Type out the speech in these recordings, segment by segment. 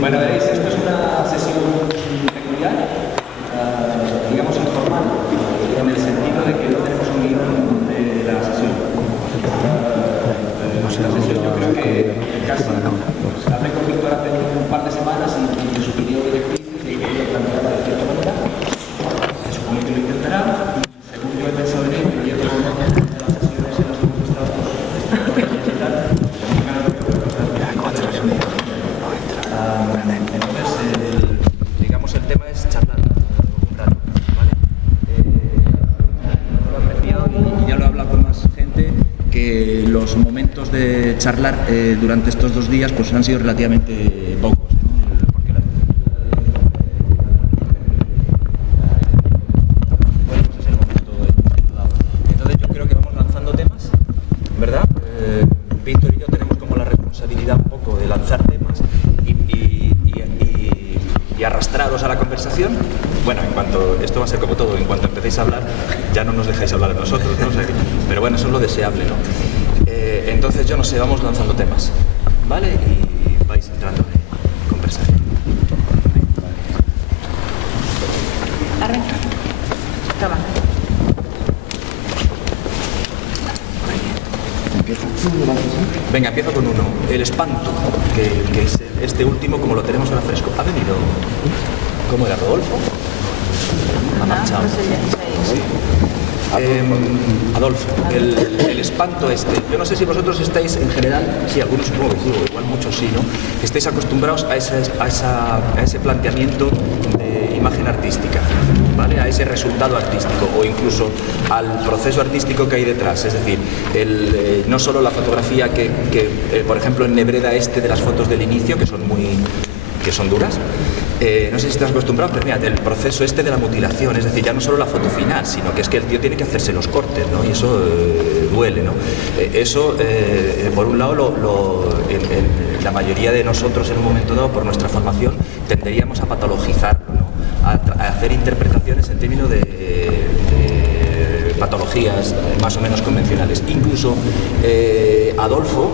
Bueno, veréis, esto es una sesión peculiar, digamos informal, en el sentido de que no tenemos un guión de la sesión. La sesión yo creo que casi hablé con Víctor hace un par de semanas y me sugirió directrices y quería plantearla de cierta manera. Se supone que lo intentará. Según yo he pensado en ello, y he tomado nota de las sesiones en las que hemos estado y tal, entonces, digamos, el tema es charlar un rato, ¿vale? Lo he apreciado y ya lo he hablado con más gente, que los momentos de charlar durante estos 2 días pues han sido relativamente pocos, ¿no? Porque bueno, pues es el momento dado. Entonces yo creo que vamos lanzando temas, ¿verdad? Víctor y yo tenemos como la responsabilidad un poco de lanzar temas y arrastraros a la conversación. Bueno, en cuanto, esto va a ser como todo, en cuanto empecéis a hablar, ya no nos dejáis hablar a nosotros, ¿no? O sea, pero bueno, eso es lo deseable, ¿no? Entonces, yo no sé, vamos lanzando temas, ¿vale? Y vais entrando en conversación. Arranca. Toma. Venga, empiezo con uno. El espanto, que es este último, como lo tenemos ahora fresco. ¿Ha venido? ¿Cómo era, Rodolfo? Ha marchado. Sí. Adolfo, el espanto este. Yo no sé si vosotros estáis en general, sí, algunos supongo que sí, o igual muchos sí, ¿no? Estáis acostumbrados a ese planteamiento de imagen artística, ¿vale? A ese resultado artístico o incluso al proceso artístico que hay detrás. Es decir, no solo la fotografía por ejemplo, en Nebreda de las fotos del inicio, que son duras. No sé si estás acostumbrado, pero mira, el proceso de la mutilación, es decir, ya no solo la foto final, sino que es que el tío tiene que hacerse los cortes, ¿no? Y eso duele, ¿no? Eso, por un lado, la mayoría de nosotros en un momento dado, por nuestra formación, tenderíamos a patologizarlo, ¿no? A hacer interpretaciones en términos de patologías más o menos convencionales. Incluso Adolfo,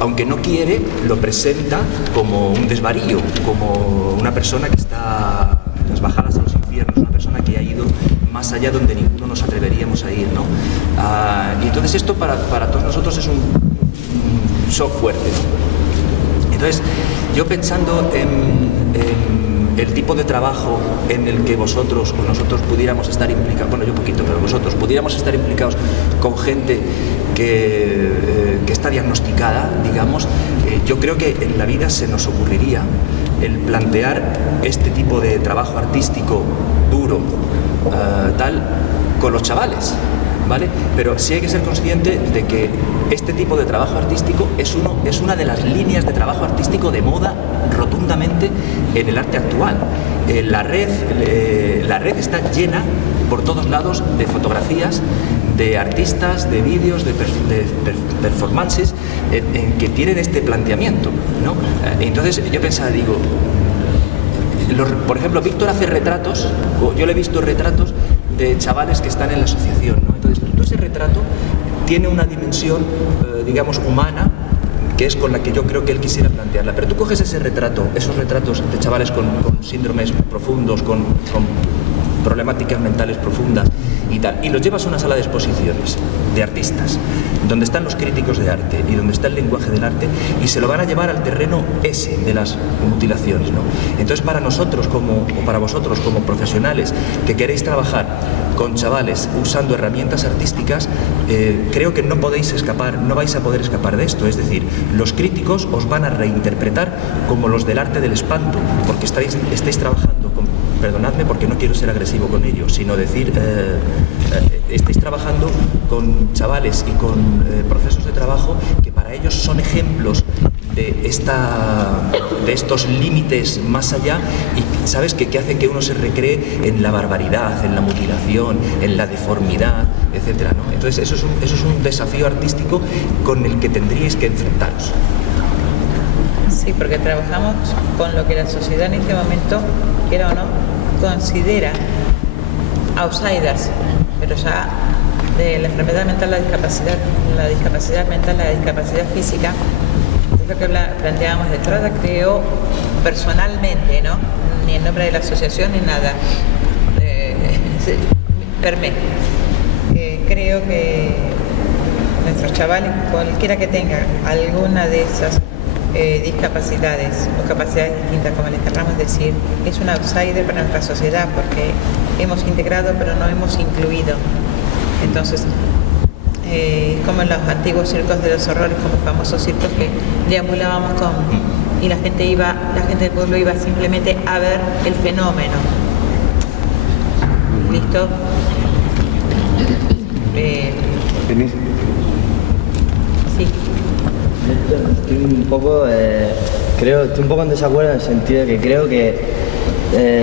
aunque no quiere, lo presenta como un desvarío, como una persona que está en las bajadas a los infiernos, una persona que ha ido más allá donde ninguno nos atreveríamos a ir, ¿no? Y entonces esto para todos nosotros es un shock fuerte, ¿no? Entonces, yo pensando en el tipo de trabajo en el que vosotros o nosotros pudiéramos estar implicados, bueno, yo poquito, pero vosotros pudiéramos estar implicados con gente que está diagnosticada, digamos, yo creo que en la vida se nos ocurriría el plantear este tipo de trabajo artístico duro, con los chavales, ¿vale? Pero sí hay que ser consciente de que este tipo de trabajo artístico es una de las líneas de trabajo artístico de moda rotundamente en el arte actual. La red está llena por todos lados de fotografías, de artistas, de vídeos, de performances en que tienen este planteamiento, ¿no? Entonces yo pensaba, digo, por ejemplo, Víctor hace retratos, yo le he visto retratos de chavales que están en la asociación, ¿no? Entonces todo ese retrato tiene una dimensión, digamos, humana, que es con la que yo creo que él quisiera plantearla. Pero tú coges esos retratos de chavales con síndromes profundos, con problemáticas mentales profundas y tal, y los llevas a una sala de exposiciones de artistas, donde están los críticos de arte y donde está el lenguaje del arte, y se lo van a llevar al terreno ese de las mutilaciones, ¿no? Entonces, para nosotros o para vosotros como profesionales que queréis trabajar con chavales usando herramientas artísticas, creo que no vais a poder escapar de esto. Es decir, los críticos os van a reinterpretar como los del arte del espanto, porque estáis trabajando con, perdonadme porque no quiero ser agresivo con ellos, sino decir, estáis trabajando con chavales y con procesos de trabajo que para ellos son ejemplos de estos límites más allá, y sabes que hacen que uno se recree en la barbaridad, en la mutilación, en la deformidad, etcétera, ¿no? Entonces eso es un desafío artístico con el que tendríais que enfrentaros. Sí, porque trabajamos con lo que la sociedad en este momento, quiera o no, considera outsiders, pero ya de la enfermedad mental, la discapacidad mental, la discapacidad física, lo que planteábamos de entrada, creo personalmente, ¿no? Ni en nombre de la asociación ni nada. Creo que nuestros chavales, cualquiera que tenga alguna de esas discapacidades o capacidades distintas, como les queramos decir, es un outsider para nuestra sociedad porque hemos integrado pero no hemos incluido. Entonces, como en los antiguos circos de los horrores, como famosos circos que deambulábamos y la gente del pueblo iba simplemente a ver el fenómeno. ¿Listo? Sí. Estoy un poco en desacuerdo en el sentido de que creo que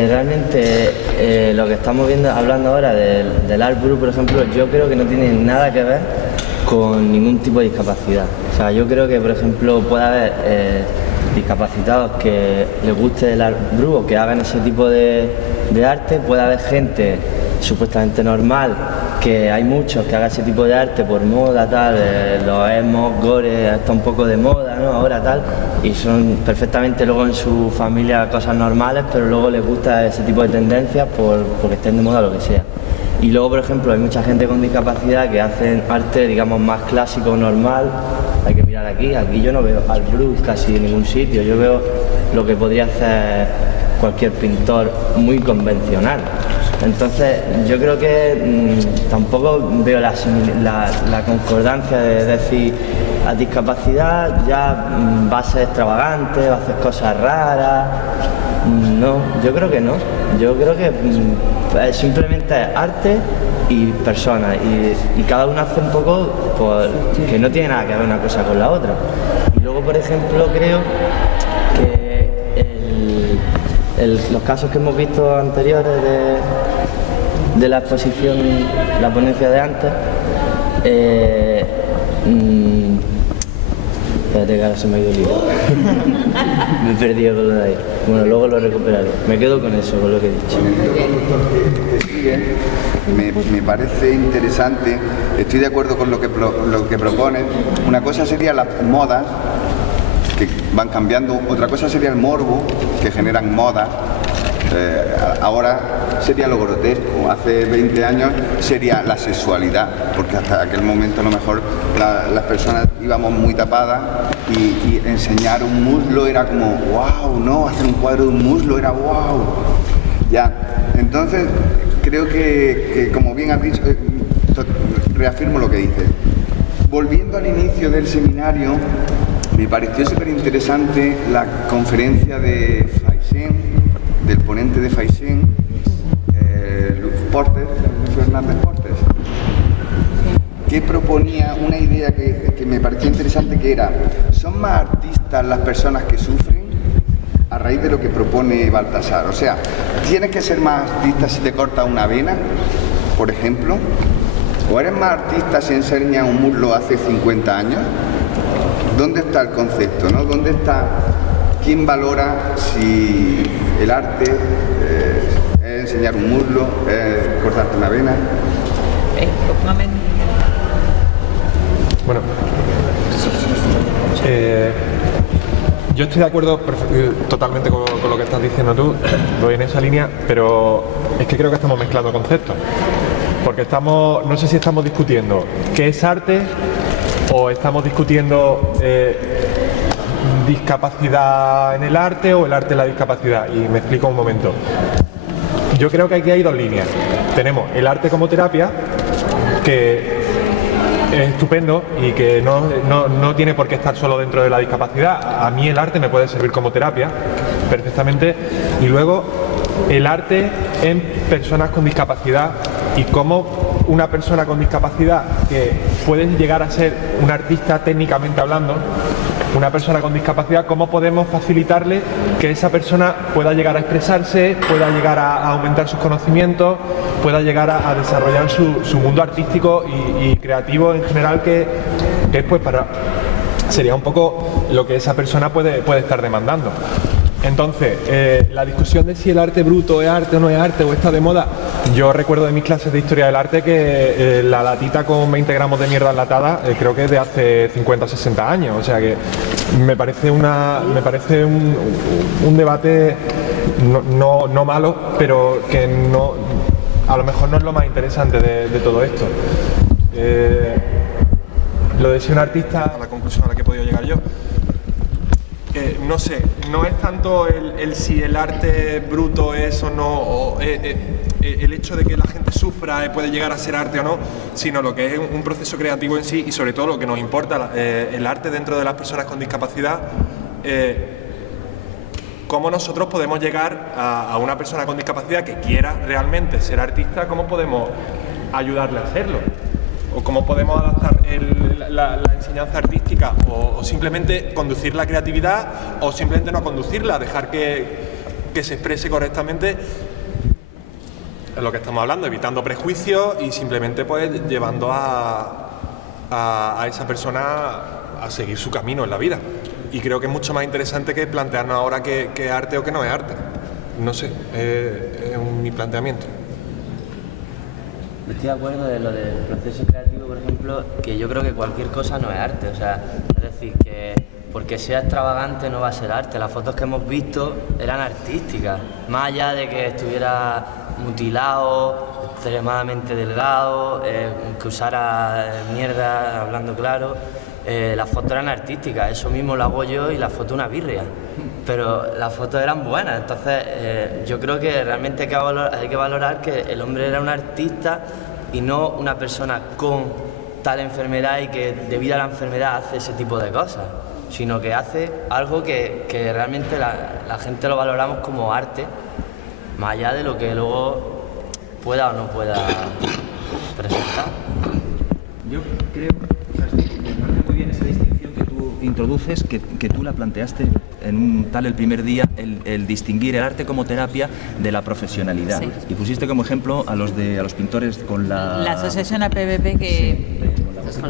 realmente lo que estamos hablando ahora del Art Brut, por ejemplo, yo creo que no tiene nada que ver con ningún tipo de discapacidad. O sea, yo creo que, por ejemplo, puede haber discapacitados que les guste el Art Brut o que hagan ese tipo de arte, puede haber gente supuestamente normal, que hay muchos que hagan ese tipo de arte por moda, tal, los emos, gore, está un poco de moda, ¿no? Ahora tal, y son perfectamente luego en su familia cosas normales, pero luego les gusta ese tipo de tendencias porque estén de moda o lo que sea. Y luego, por ejemplo, hay mucha gente con discapacidad que hacen arte, digamos, más clásico, normal. Hay que mirar aquí yo no veo Art Brut casi en ningún sitio, yo veo lo que podría hacer cualquier pintor muy convencional. Entonces, yo creo que tampoco veo la concordancia de decir a discapacidad ya va a ser extravagante, va a hacer cosas raras. No, yo creo que no. Yo creo que simplemente es arte y personas y cada uno hace un poco pues, que no tiene nada que ver una cosa con la otra. Y luego, por ejemplo, creo que los casos que hemos visto anteriores de la exposición, la ponencia de antes, espérate que ahora se me ha ido el hilo. Me he perdido con lo de ahí. Bueno, luego lo recuperaré. Me quedo con eso, con lo que he dicho. Me parece interesante, estoy de acuerdo con lo que proponen. Una cosa sería las modas, que van cambiando, otra cosa sería el morbo, que generan modas. Ahora sería lo grotesco, hace 20 años sería la sexualidad, porque hasta aquel momento a lo mejor las personas íbamos muy tapadas y enseñar un muslo era como wow, no, hacer un cuadro de un muslo era wow. Ya, entonces creo que como bien has dicho, reafirmo lo que dices. Volviendo al inicio del seminario, me pareció súper interesante la conferencia de Faisen, del ponente de Faisen, Luis Fernández Portes, que proponía una idea que me pareció interesante, que era: ¿son más artistas las personas que sufren? A raíz de lo que propone Baltasar. O sea, ¿tienes que ser más artista si te cortas una vena, por ejemplo? ¿O eres más artista si enseñas un muslo hace 50 años? ¿Dónde está el concepto, no? ¿Dónde está? ¿Quién valora si el arte es enseñar un muslo, es cortarte una vena? Bueno, yo estoy de acuerdo totalmente con lo que estás diciendo tú, voy en esa línea, pero es que creo que estamos mezclando conceptos. Porque no sé si estamos discutiendo qué es arte o estamos discutiendo discapacidad en el arte o el arte en la discapacidad. Y me explico un momento. Yo creo que aquí hay dos líneas. Tenemos el arte como terapia, que es estupendo y que no tiene por qué estar solo dentro de la discapacidad. A mí el arte me puede servir como terapia perfectamente. Y luego el arte en personas con discapacidad y cómo una persona con discapacidad que puede llegar a ser un artista técnicamente hablando, una persona con discapacidad, cómo podemos facilitarle que esa persona pueda llegar a expresarse, pueda llegar a aumentar sus conocimientos, pueda llegar a desarrollar su mundo artístico y creativo en general, que es pues sería un poco lo que esa persona puede estar demandando. Entonces, la discusión de si el arte bruto es arte o no es arte o está de moda, Yo recuerdo de mis clases de historia del arte que la latita con 20 gramos de mierda enlatada creo que es de hace 50 o 60 años, o sea que me parece un debate no malo, pero que no, a lo mejor no es lo más interesante de todo esto. Lo de si un artista, a la conclusión a la que he podido llegar yo, no sé, no es tanto el si el arte bruto es o no, o el hecho de que la gente sufra puede llegar a ser arte o no, sino lo que es un proceso creativo en sí y sobre todo lo que nos importa, el arte dentro de las personas con discapacidad, cómo nosotros podemos llegar a una persona con discapacidad que quiera realmente ser artista, cómo podemos ayudarle a hacerlo. O cómo podemos adaptar la enseñanza artística o simplemente conducir la creatividad o simplemente no conducirla, dejar que se exprese correctamente en lo que estamos hablando, evitando prejuicios y simplemente pues llevando a esa persona a seguir su camino en la vida. Y creo que es mucho más interesante que plantearnos ahora qué es arte o qué no es arte. No sé, es mi planteamiento. Estoy de acuerdo de lo del proceso creativo, por ejemplo, que yo creo que cualquier cosa no es arte, o sea, es decir, que porque sea extravagante no va a ser arte. Las fotos que hemos visto eran artísticas, más allá de que estuviera mutilado, extremadamente delgado, que usara mierda, hablando claro, las fotos eran artísticas, eso mismo lo hago yo y la foto una birria. Pero las fotos eran buenas, entonces yo creo que realmente hay que valorar que el hombre era un artista y no una persona con tal enfermedad y que debido a la enfermedad hace ese tipo de cosas, sino que hace algo que realmente la gente lo valoramos como arte, más allá de lo que luego pueda o no pueda presentar. Yo creo que me parece muy bien esa distinción que tú introduces, que tú la planteaste en un tal el primer día, el distinguir el arte como terapia de la profesionalidad. Sí. Y pusiste como ejemplo a los pintores con la asociación APBP que... Sí,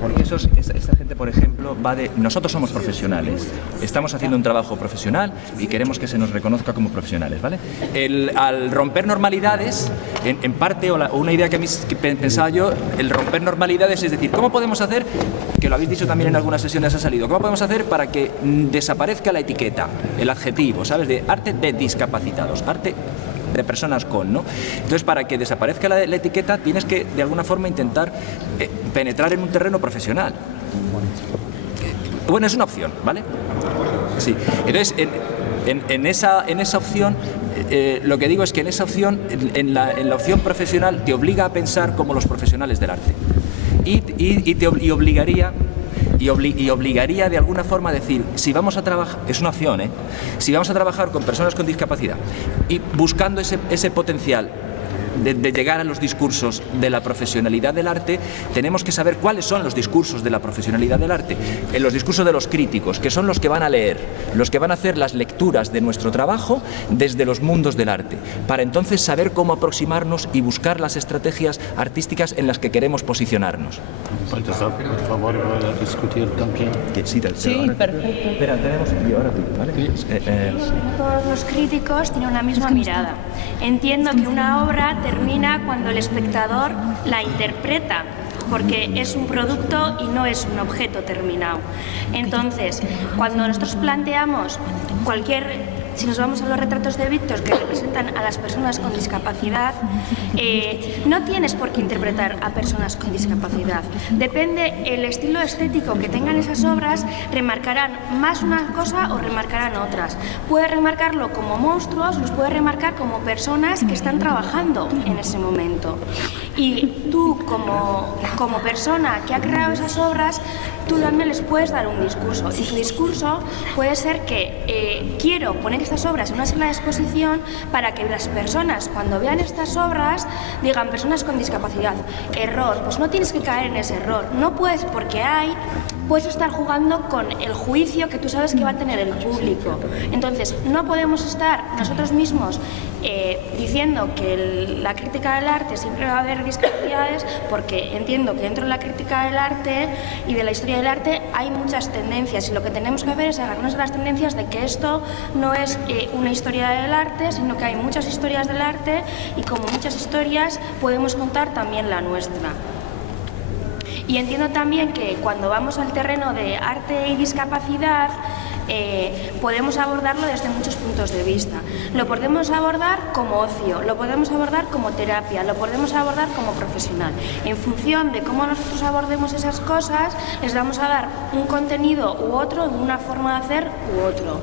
porque esa gente, por ejemplo, va de... Nosotros somos profesionales, estamos haciendo un trabajo profesional y queremos que se nos reconozca como profesionales, ¿vale? Al romper normalidades, en parte, o una idea que pensaba yo, el romper normalidades, es decir, ¿cómo podemos hacer, que lo habéis dicho también en algunas sesiones ha salido, cómo podemos hacer para que desaparezca la etiqueta, el adjetivo, ¿sabes? De arte de discapacitados, arte de personas con, ¿no? Entonces, para que desaparezca la etiqueta, tienes que, de alguna forma, intentar penetrar en un terreno profesional. Bueno, es una opción, ¿vale? Sí. Entonces, en esa opción, lo que digo es que en esa opción, en la opción profesional, te obliga a pensar como los profesionales del arte. Y obligaría de alguna forma a decir, si vamos a trabajar, es una opción, si vamos a trabajar con personas con discapacidad y buscando ese potencial de llegar a los discursos de la profesionalidad del arte, tenemos que saber cuáles son los discursos de la profesionalidad del arte, los discursos de los críticos, que son los que van a leer, los que van a hacer las lecturas de nuestro trabajo desde los mundos del arte, para entonces saber cómo aproximarnos y buscar las estrategias artísticas en las que queremos posicionarnos. Por favor, voy a discutir también. Sí, perfecto. Espera, tenemos ahora tú, ¿vale? Todos los críticos tienen una misma mirada. Entiendo que una obra termina cuando el espectador la interpreta, porque es un producto y no es un objeto terminado. Entonces, cuando nosotros planteamos si nos vamos a los retratos de Víctor que representan a las personas con discapacidad, no tienes por qué interpretar a personas con discapacidad. Depende el estilo estético que tengan esas obras, remarcarán más una cosa o remarcarán otras. Puedes remarcarlo como monstruos, los puedes remarcar como personas que están trabajando en ese momento. Y tú, como persona que ha creado esas obras, tú también les puedes dar un discurso. Y tu discurso puede ser que quiero poner estas obras en una sala de exposición para que las personas, cuando vean estas obras, digan personas con discapacidad. Error, pues no tienes que caer en ese error. No puedes, porque puedes estar jugando con el juicio que tú sabes que va a tener el público. Entonces, no podemos estar nosotros mismos diciendo que la crítica del arte siempre va a haber discapacidades, porque entiendo que dentro de la crítica del arte y de la historia del arte hay muchas tendencias, y lo que tenemos que hacer es agarrarnos a las tendencias de que esto no es una historia del arte, sino que hay muchas historias del arte, y como muchas historias podemos contar también la nuestra. Y entiendo también que cuando vamos al terreno de arte y discapacidad, podemos abordarlo desde muchos puntos de vista. Lo podemos abordar como ocio, lo podemos abordar como terapia, lo podemos abordar como profesional. En función de cómo nosotros abordemos esas cosas, les vamos a dar un contenido u otro, una forma de hacer u otro.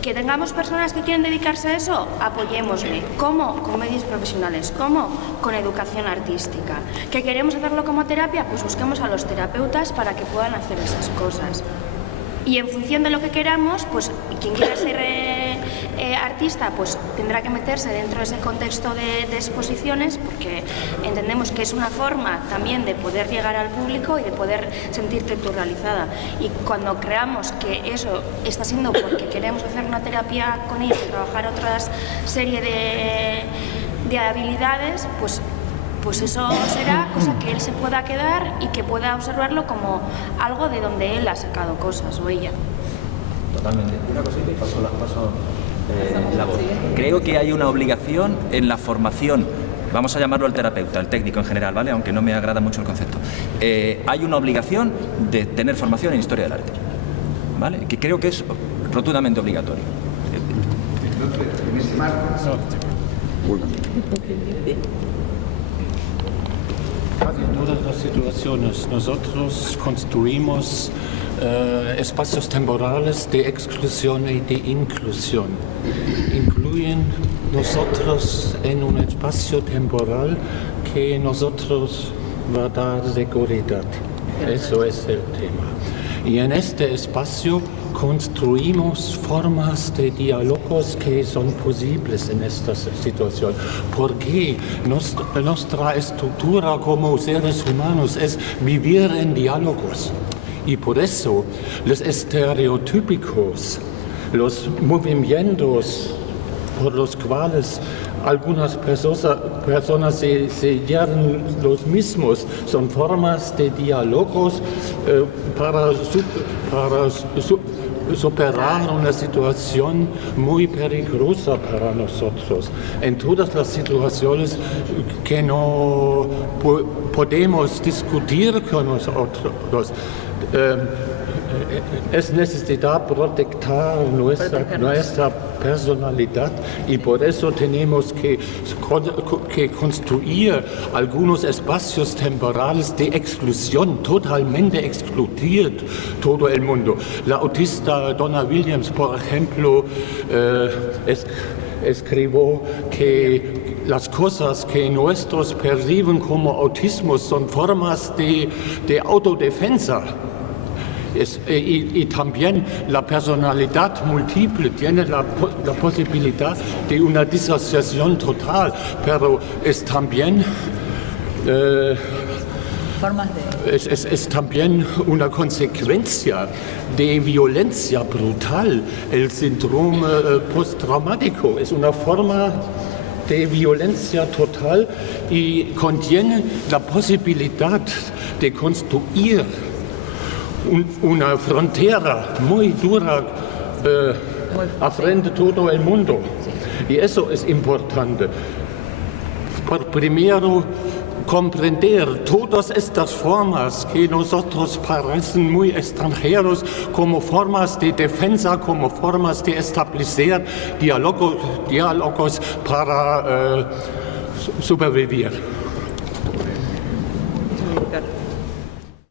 Que tengamos personas que quieren dedicarse a eso, apoyémosle. ¿Cómo? Con medios profesionales. ¿Cómo? Con educación artística. ¿Que queremos hacerlo como terapia? Pues busquemos a los terapeutas para que puedan hacer esas cosas. Y en función de lo que queramos, pues quien quiera ser artista, pues tendrá que meterse dentro de ese contexto de exposiciones, porque entendemos que es una forma también de poder llegar al público y de poder sentirte tú realizada. Y cuando creamos que eso está siendo porque queremos hacer una terapia con ellos y trabajar otras serie de habilidades, pues eso será cosa que él se pueda quedar y que pueda observarlo como algo de donde él ha sacado cosas, o ella. Totalmente. Una cosita y paso la voz. Creo que hay una obligación en la formación, vamos a llamarlo el terapeuta, el técnico en general, ¿vale? Aunque no me agrada mucho el concepto. Hay una obligación de tener formación en historia del arte, ¿vale? Que creo que es rotundamente obligatorio. Entonces, en ese marco... En todas las situaciones nosotros construimos espacios temporales de exclusión y de inclusión. Incluyen nosotros en un espacio temporal que nosotros va a dar seguridad. Eso es el tema. Y en este espacio construimos formas de diálogos que son posibles en esta situación. Porque nuestra estructura como seres humanos es vivir en diálogos. Y por eso los estereotípicos, los movimientos por los cuales algunas personas se llaman los mismos, son formas de diálogos para superar una situación muy peligrosa para nosotros. En todas las situaciones que no podemos discutir con nosotros, es necesidad proteger nuestra personalidad, y por eso tenemos que construir algunos espacios temporales de exclusión, totalmente excluir todo el mundo. La autista Donna Williams, por ejemplo, escribió que las cosas que nosotros perciben como autismo son formas de autodefensa. Y también la personalidad múltiple tiene la posibilidad de una disociación total, pero es también es también una consecuencia de violencia brutal. El síndrome postraumático es una forma de violencia total y contiene la posibilidad de construir una frontera muy dura frente a todo el mundo. Y eso es importante. Por primero, comprender todas estas formas que nosotros parecen muy extranjeros como formas de defensa, como formas de establecer diálogos para sobrevivir.